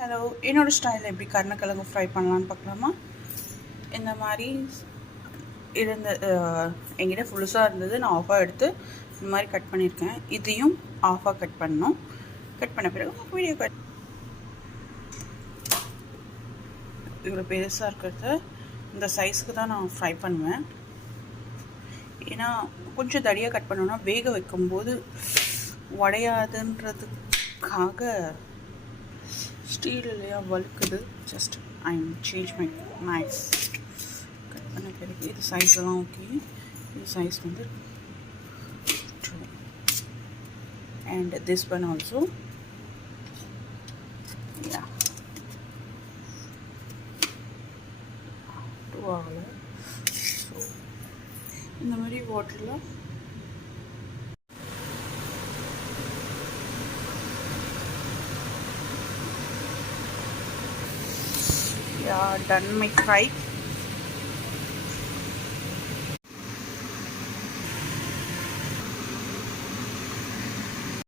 Hello, என்னோடய ஸ்டைலில் எப்படி கருணக்கிழங்கு ஃப்ரை பண்ணலான்னு பார்க்கலாமா? இந்த மாதிரி இருந்த என்கிட்ட ஃபுல்ஸாக இருந்தது, நான் ஆஃபாக எடுத்து இந்த மாதிரி கட் பண்ணியிருக்கேன். இதையும் ஆஃபாக கட் பண்ணணும். கட் பண்ண பிறகு வீடியோ இவ்வளோ பெருசாக இருக்கிறத இந்த சைஸுக்கு தான் நான் ஃப்ரை பண்ணுவேன். ஏன்னா கொஞ்சம் தடியாக கட் பண்ணோன்னா வேக வைக்கும்போது உடையாதுன்றதுக்காக ஸ்டீல் இல்லையா வழுக்குது. Just I change my knife. Cut பண்ண பிறகு இது சைஸ் எல்லாம் ஓகே. இது சைஸ் வந்து 2 and this one also. Yeah, 2 ஆகலை. ஸோ இந்த மாதிரி வாட்டரில் done my fry.